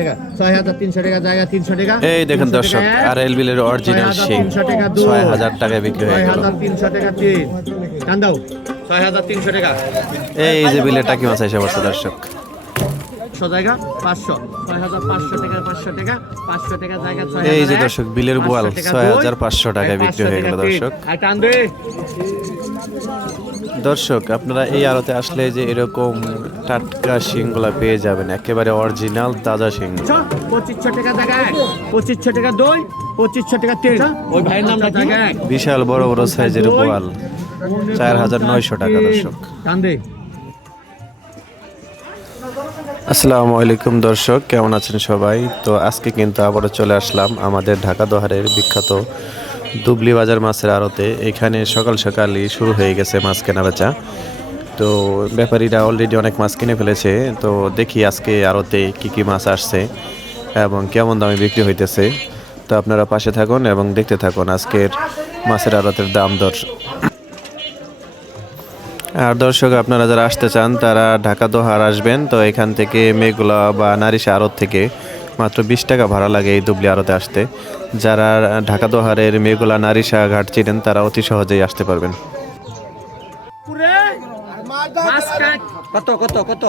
টাকা 6300 টাকা জায়গা 300 টাকা। এই দেখেন দর্শক আর এল বিলের অরিজিনাল শিং 6000 টাকায় বিক্রি হয়ে গেল। 6300 টাকা তিন টান দাও 6300 টাকা। এই যে বিলের টাকি মাছ এসে বসে দর্শক। 100 জায়গা 500 6500 টাকা 500 টাকা 500 টাকা জায়গা 6000। এই যে দর্শক বিলের বোয়াল 6500 টাকায় বিক্রি হয়ে গেল দর্শক। আর টান দে দর্শক আপনারা এই আড়তে আসলে যে এরকম টাটকা শিংগুলা পেয়ে যাবেন, একেবারে অরিজিনাল তাজা শিং। 2500 টাকা জায়গা 2500 টাকা দই 2500 টাকা তেল। ওই ভাইয়ের নামটা কি? বিশাল বড় বড় সাইজের বোয়াল 4900 টাকা দর্শক। টান দে। আসসালামু আলাইকুম দর্শক, কেমন আছেন সবাই? তো আজকে কিন্তু আবারও চলে আসলাম আমাদের ঢাকা দোহারের বিখ্যাত দুবলি বাজার মাছের আড়তে। এখানে সকাল সকালই শুরু হয়ে গেছে মাছ কেনা বেচা। তো ব্যাপারীরা অলরেডি অনেক মাছ কিনে ফেলেছে। তো দেখি আজকে আড়তে কি কি মাছ আসছে এবং কেমন দামে বিক্রি হইতেছে। তো আপনারা পাশে থাকুন এবং দেখতে থাকুন আজকের মাছের আড়তের দাম দর। আর দর্শক আপনারা যারা আসতে চান তারা ঢাকা দোহার আসবেন। তো এখান থেকে মেঘলা বা নারিশা আড়ত থেকে মাত্র 20 টাকা ভাড়া লাগে এই দুবলি আড়তে আসতে। যারা ঢাকা দোহারের মেঘলা নারিশা ঘাট চিনেন তারা অতি সহজেই আসতে পারবেন। কত কত কত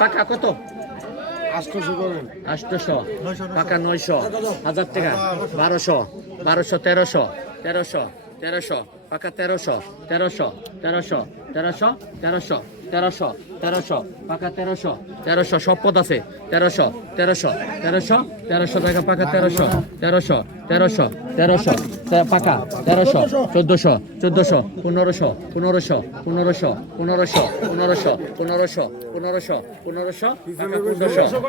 টাকা কত? 800 টাকা 900 1000 টাকা 1200 1200 1300 1300 1300 টাকা 1300 1300 1300 1300 1300 1300 1300 টাকা 1300 1300 সব পদ আছে 1300 1300 1300 1300 টাকা পাকা 1300 1300 1300 1300 পাকা 1300 1400 1400 1500 1500 1500 1500 1500 1500 1500 1500 1500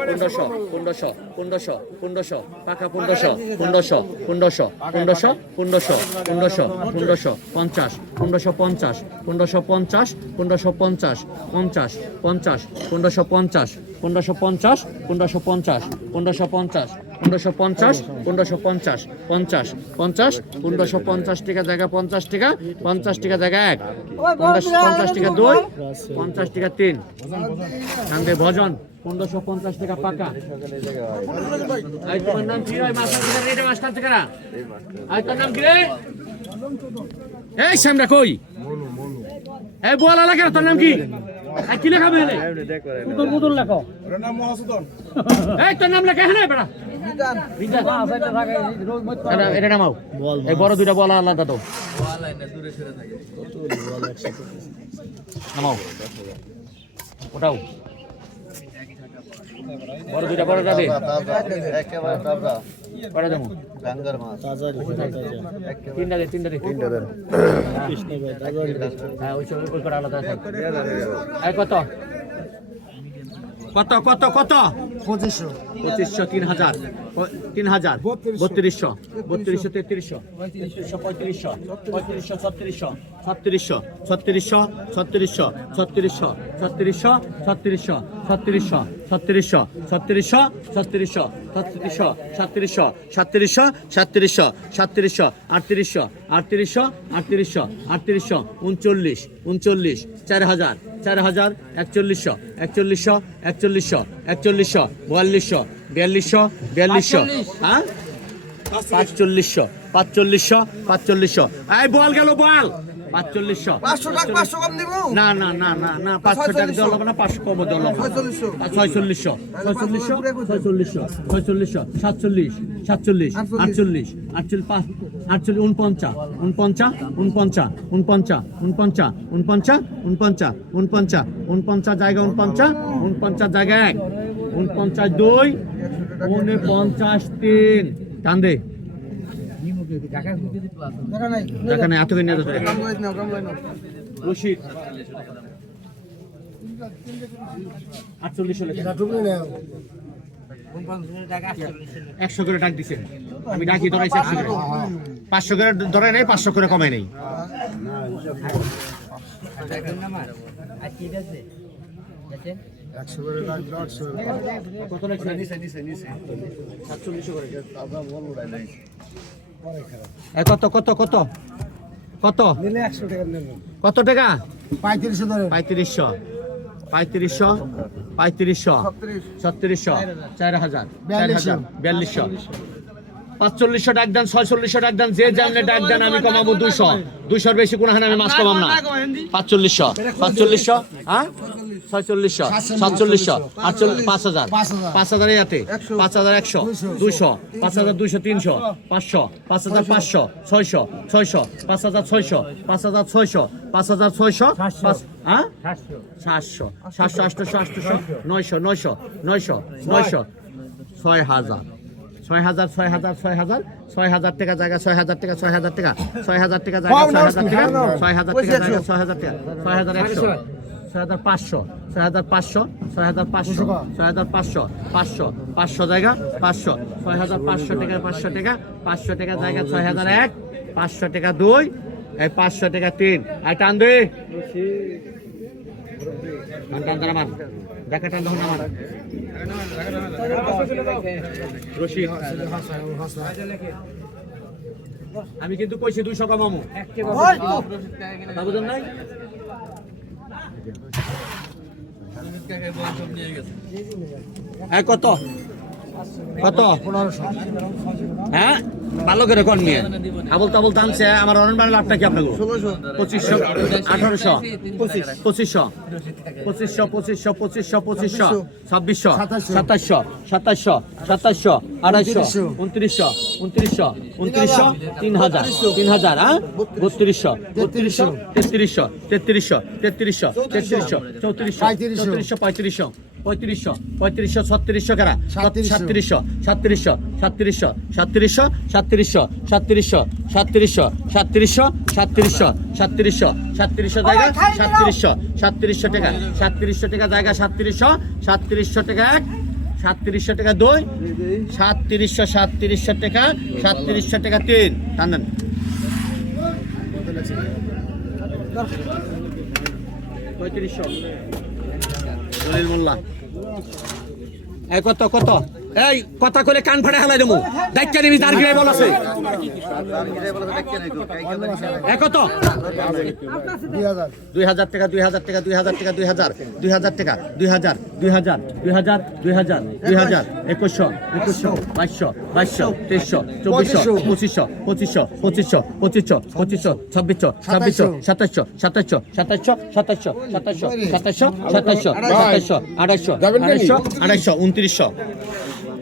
1500 1500 1500 পাকা 1500 1500 1500 1500 1500 1500 1500 50 1550 1550 1550 50 50 1550 1550 1550 1550 1550 1550 50 50 1550 টাকা জায়গা 50 টাকা 50 টাকা জায়গা 1 50 টাকা 2 50 টাকা 3 কান্দে ভজন 1550 টাকা পাকা। আই তোমার নাম কি? ওই মাস্টার থেকে রেডে মাস্টার থেকে না। আই তোর নাম কি রে? এই সামরা কই? এই বলা লাগে তোর নাম কি? আই কি লেখা বেলে? তোর মুদুল লেখো। ওর নাম মহাসুদন। এই তোর নাম লেখা হ্যাঁ বেটা? বিজান। বিজান আসাইতে থাকে রোজ মত। এটা নামাও। এই বড় দুইটা বলা আলাদা দাও। বলা না দূরে সরে থাকে। কত বলা একসাথে। নামাও। ওটাও। বড় দুইটা বড় যাবে একেবারে তাজা বড় দেবো গাঙ্গার মাছ তাজা তিনটা দে কৃষ্ণ ভাই তাজা হ্যাঁ ওই সব ওই করে আলাদা আছে এই কত কত কত কত 2500 3000 3000 3200 3200 3300 3500 3500 3600 3600 3600 3600 3600 3600 3600 3600 3600 3600 3600 3700 3700 3700 3700 3800 3800 3800 3800 39 39 4000 4000 4100 4100 4100 4100 4200 4200 4200 হ্যাঁ 4500 4500 4500 এই বল গেল বল 4500 500 টাকা 500 কম দিব না না না না না 500 টাকা দেওয়া লাগবে না 500 কম দেওয়া লাগবে 4600 4600 4600 4600 47 47 48 48 48 49 49 জায়গা 49 জায়গা 1 49 2 49 3 কান্দে দেখা নাই এত কিনে ধরে রশিদ 48 লেখা 100 করে টাক দিছে আমি ডাকি ধরাইছি 100 করে 500 করে ধরে নাই 500 করে কমাই নাই কত লাগছে নিছে 47 করে কত কত কত কত নিলে 100 টাকা নেব কত টাকা 3500 ধরে 3500 3500 3600 4000 4000 4200 4500 ডাক দেন 4600 ডাক দেন যে জানলে ডাক দেন আমি কমাবো 200 200 বেশি কোনো হানে আমি মাছ কমাম না 4500 4500 হ্যাঁ 4600 4700 48 5000 5000 এতে 5100 200 5200 300 500 5500 600 600 5600 5600 5600 হ্যাঁ 700 700 800 800 900 900 900 900 6000 6000 6000 6000 6000 টাকা জায়গা 6000 টাকা 6000 টাকা 6000 টাকা জায়গা 6000 টাকা 6000 টাকা জায়গা 6000 টাকা 6100 6500 6500 6500 6500 500 500 জায়গা 500 6500 টাকা 500 টাকা 500 টাকা জায়গা 6001 500 টাকা 2 এই 500 টাকা 3 আর টান দে টান টান আমার দেখা টান দাও আমার রশিদ আমি কিন্তু কইছি 200 কমামু তা বুঝেন নাই কত কত 1500 হ্যাঁ ভালো করে কোন নিয়ে আবল তাবল টানছে আমার অরণ বাড়ি লাভটা কি আপনাকে 2500 1800 2500 2500 2500 2500 2600 2700 2700 2700 2800 2900 2900 2900 3000 3000 হ্যাঁ 3200 3200 3300 3300 3300 3300 3400 3500 3500 3500 কারা 3700 3700 3700 3700 3700 3700 3700 3700 3700 জায়গা 3700 3700 টাকা 3700 টাকা জায়গা 3700 3700 টাকা 1 3700 টাকা 2 3700 টাকা 3700 টাকা 3 টানেন পঁয়ত্রিশশো জলিল মোল্লা এই কত কত এই কথা কইলে কান ফাড়ে হালাই দেবো দায়িত্ব নিবি তার গিয়ে বলছে এই কত 2000 টাকা 2000 টাকা 2000 টাকা 2000 2000 টাকা 2000 2000 2000 2000 2000 2100 2200 2300 2400 2500 2500 2500 2500 2500 2600 2700 2700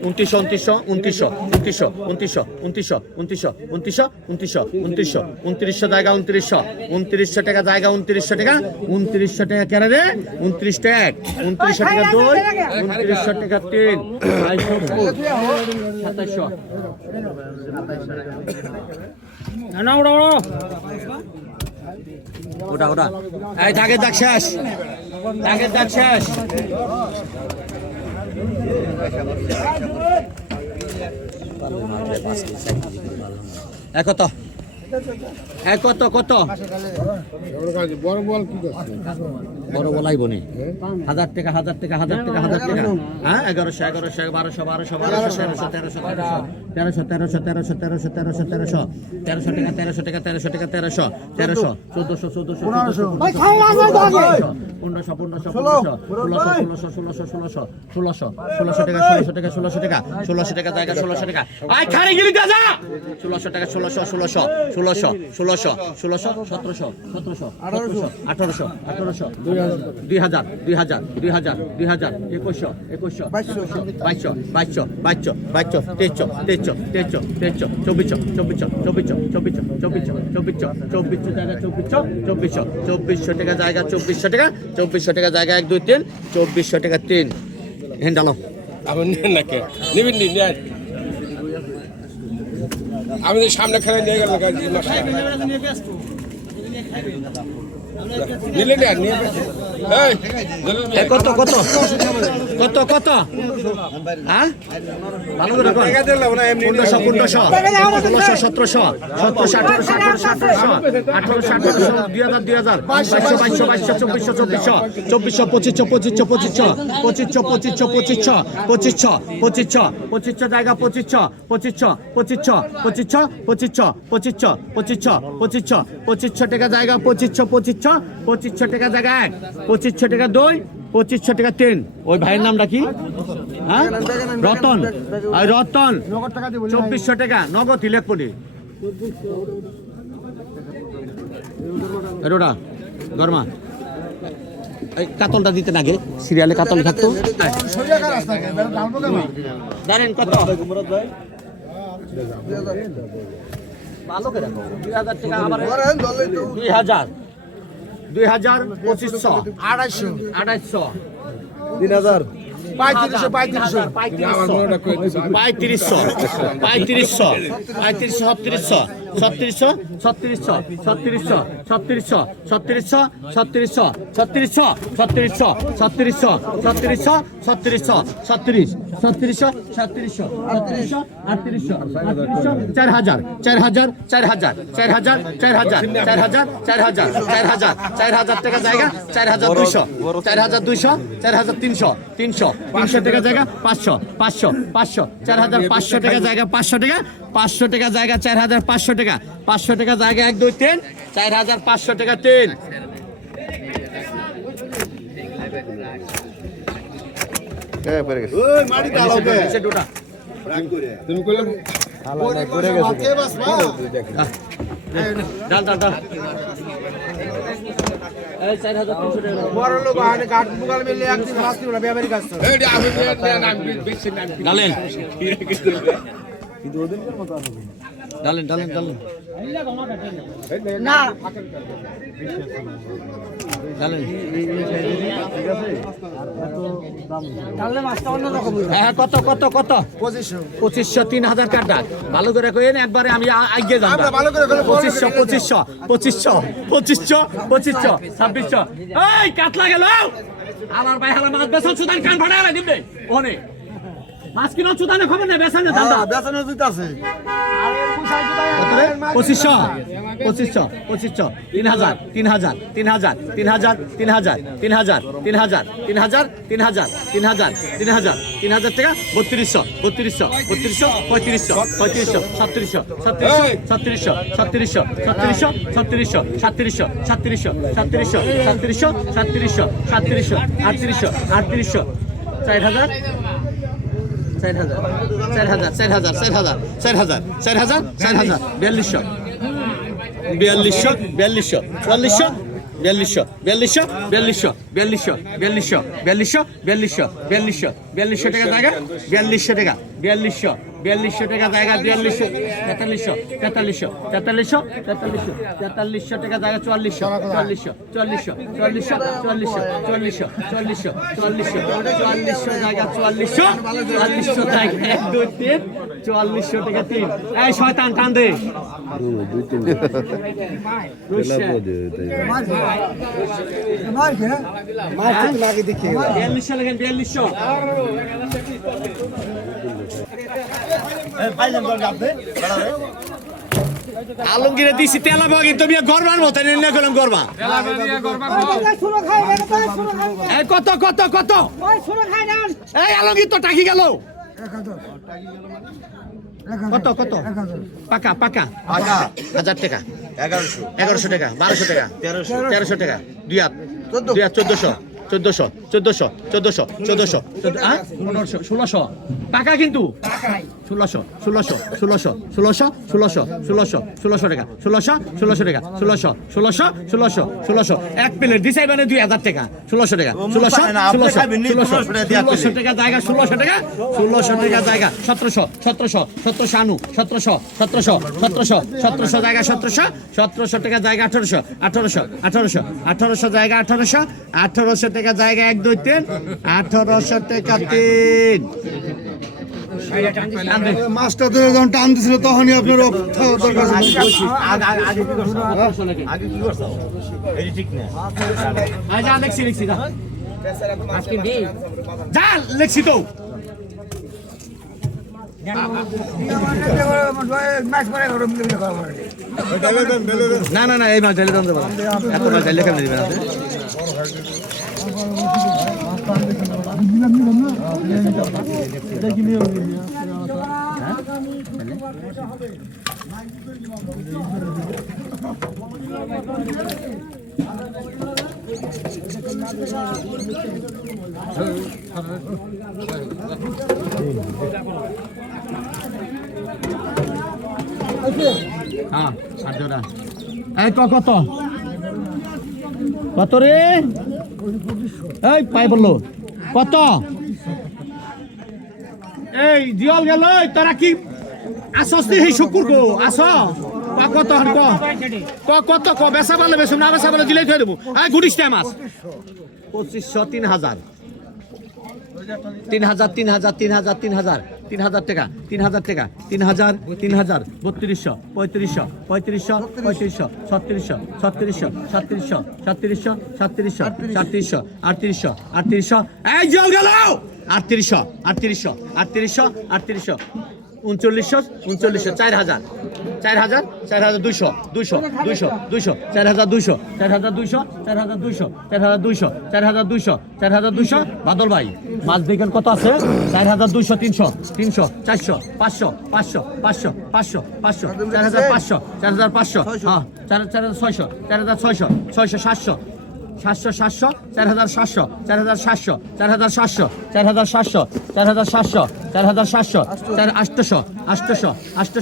2700 2700 2700 2700 2700 2800 2900 2900 জায়গা 2900 টাকা জায়গা 2900 টাকা 2900 টাকা কেন রে 29 টাকা 2900 টাকা 2 2900 টাকা 3 2700 না ওড়া ওটা ওটা এই দাগের দাগ শেষ দাগের দাগ শেষ কত কত কত বড় বলাইব নি 1000 টাকা 1000 টাকা 1000 টাকা 1000 টাকা হ্যাঁ 1100 1200 1200 1300 টাকা 1300 টাকা 1300 টাকা 1300 1400 1600 টাকা 1600 টাকা জায়গা 1600 টাকা আই খারে গিলি দাদা 1600 টাকা 1600 1700 1800 2000 2100 2400 টাকা জায়গা 2400 টাকা জায়গা 1 2 3 2400 টাকা 3 হ্যান্ডালো আমি সামনে খেলে নিয়ে গেল কত কত কত কত হ্যাঁ ভালো করে 1500 1700 2000 জায়গা 2500 টাকা জায়গা 2500 টাকা জায়গা 2500 টাকা 2 2500 টাকা 3 ওই ভাইয়ের নামটা কি হ্যাঁ রতন আর রতন 2400 টাকা নগদ ইলেকট্রনি এরোটা গরমা এই কাতলটা দিতে নাগে সিরিয়ালে কাতল থাকতো জানেন কত ভালো করে 2000 টাকা আবার 2000 2500 2800 3000 টাকা জায়গা 4200 4300 300 টাকা জায়গা 500 4500 টাকা জায়গা 500 টাকা 500 টাকা জায়গা 4500 টাকা 500 টাকা জায়গা 1 2 3 4500 টাকা 3 তুমি করলে ডাল এই 4300 টাকা বড় লোক আনে কাট বুগাল মিলে একদিন হাসতি ওরা ব্যাপারী কাজ করে এই আমি নাম বেশি নাম ডালেন ডালেন না ডালেন তাহলে মাছটা অন্য রকম হ্যাঁ কত 2500 3000 কাটা ভালো করে কইেন একবারে আমি আগে যাব আমরা ভালো করে কইলে 2500 2600 এই কাটলা গেল আমার ভাই হালা মাছ বেচন সুদান কান ফাটাইলা দিবে ওনে মাছ কিনো সুদানে খবর নেই বেচানে দাদা বেচানো দিতে আছে 2500 3000 টাকা 3200 টাকা 3 এই শয়তান টান দে আলমগীরে দিছি তেলা বাগি তুমি গরবার মত নির্ণয় করলাম গরবা এই কত এই আলমগীর তো টাকি গেল কত পাকা 1000 টাকা 1100 টাকা 1200 টাকা 1300 টাকা 1600 টাকা কিন্তু 1600 টাকা 1600 এক প্লেট দিছাই মানে 2000 টাকা 1600 টাকা 1600 টাকা জায়গা 1600 টাকা জায়গা 1700 আনু 1700 জায়গা 1700 টাকা জায়গা 1800 জায়গা 1800 টাকা জায়গা 1 2 3 1800 টাকা 3 মাছটা ধরে যখন টান দিছিল তখনই আপনার দরকার লিখছি তো না এই মাছ ঢেলে দাম দেবো এত মাছ ঢেলে কেমন দিবেন আপনি হ্যাঁ সাতজোড়া এই কত কত রে এই পাই বললো কত এই জিয়ল গেল তোরা কি আসস নি এই শুকুর গো আস কত কত ক বেসা বলে বেসু না বেসা বলে দিলেই থয়ে দেবো এই গুডিস টাইম আস 2500 3000 3000 3000 3000 3000 3000 টাকা 3000 টাকা 3000 3000 3200 3500 3500 3500 3600 3600 3700 3700 3700 3800 3800 এই জল গেল 3800 3800 3800 3800 3900 4000 4000 4200 200 200 200 4200 4200 4200 4200 4200 4200 বাদল ভাই মাছ দেখেন কত আছে 4200 300 300 400 500 500 500 500 500 4500 4500 হ্যাঁ 4600 4600 600 700 700 700 4700 4700 4700 4700 4700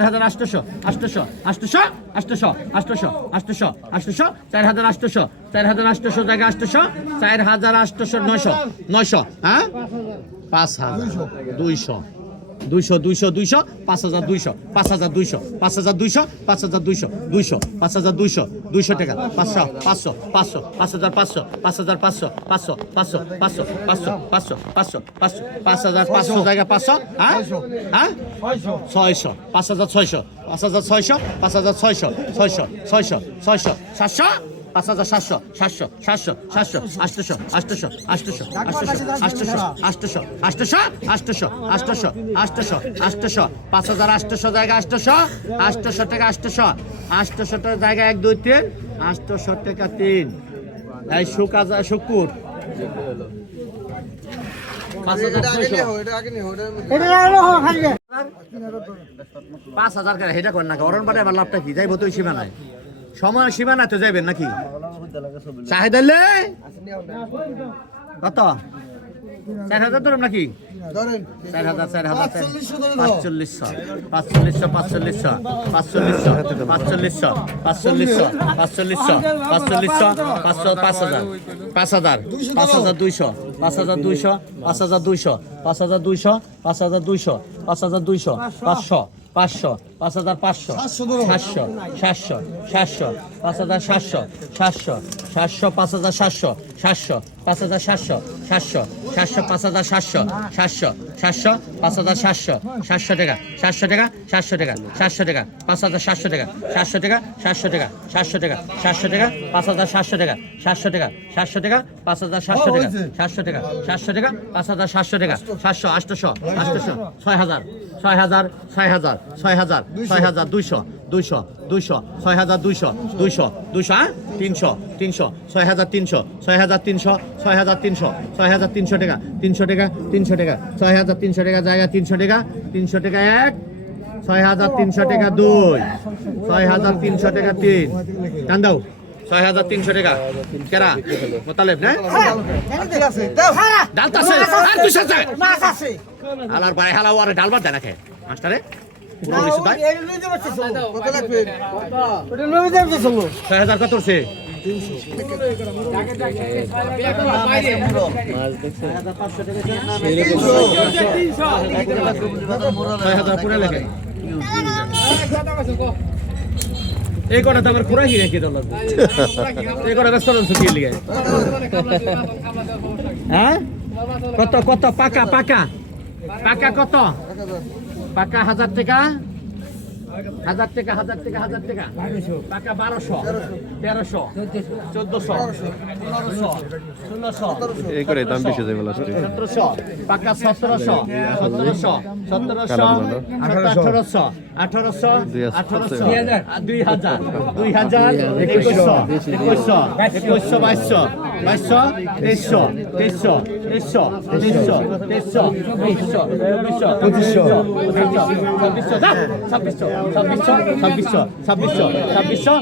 4800 800 800 4800 800 800 800 800 800 800 4800 4800 জায়গা 800 4800 900 900 হ্যাঁ 5200 200 200 200 5200 5200 5200 5200 200 5200 200 টাকা 500 500 500 5500 5500 500 500 500 500 500 500 5500 জায়গা 500 হ্যাঁ হ্যাঁ 600 5600 5600 5600 600 600 600 700 5700 700 700 700 800 800 800 800 800 800 800 800 800 800 5800 জায়গা 800 800 টাকা 800 800 টাকা জায়গা 1 2 3 800 টাকা 3 এই শুকুর 5000 করে হেটা কর না অরণ পারে আবার লাভটা কি যাইব তো সীমানায় সময় সীমানা তো যাইবেন নাকি চাহিদালে কত 4000 ধরুন নাকি 4000 4500 4500 4500 4500 4500 5000 5200 5200 5200 5200 5200 5200 500 500 5500 700 700 700 5700 700 700 5700 700 5700 700 700 5700 700 700 5700 700 টাকা 700 টাকা 700 টাকা 700 টাকা 5700 টাকা 700 টাকা 700 টাকা 700 টাকা 700 টাকা 5700 টাকা 700 টাকা 700 টাকা 5700 টাকা 700 টাকা 700 টাকা 5700 টাকা 700 800 800 6000 6000 6000 6000 6000 200 200 200 6200 200 200 হ্যাঁ 300 300 6300 6300 6300 6300 টাকা 300 টাকা 300 টাকা 6300 টাকা জায়গা 300 টাকা 300 টাকা 1 6300 টাকা 2 6300 টাকা 3 টান দাও 6300 টাকা কেরা মোতালেব না ডালতাছে আর তুই সাথে মাছ আছে আলার ভাই হালা ওরে ডালবার দেনা খে মাস্টারে পুরো কিছু দাই কত লাগবে ওটা নবী দেব চলো 6000 কত হচ্ছে 6000 পুরো লাগে এই কটা দামের পুরা কি রেখে দাও লাগবে এই কটা রেস্টুরেন্ট ছুটি লিগে হ্যাঁ কত কত পাকা পাকা পাকা কত পাকা 1000 টাকা 1000 টাকা 1000 টাকা 1000 টাকা পাকা 1200 1300 1400 1500 এই করে দাম বেশি যাবে লাস্টে 1700 পাকা 1700 1700 1800 1800 2000 2000 2100 2200 2200 2300 2300 তেইশশো তেইশশো তেইশশো পঁচিশশো পঁচিশশো ছাব্বিশশো ছাব্বিশশো ছাব্বিশশো ছাব্বিশশো ছাব্বিশশো ছাব্বিশশো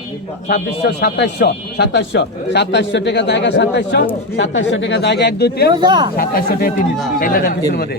ছাব্বিশশো সাতাইশশো সাতাইশশো সাতাইশশো টাকা জায়গা সাতাইশশো সাতাইশশো টাকা জায়গা 1 2 3 সাতাইশশো টাকা 3 মধ্যে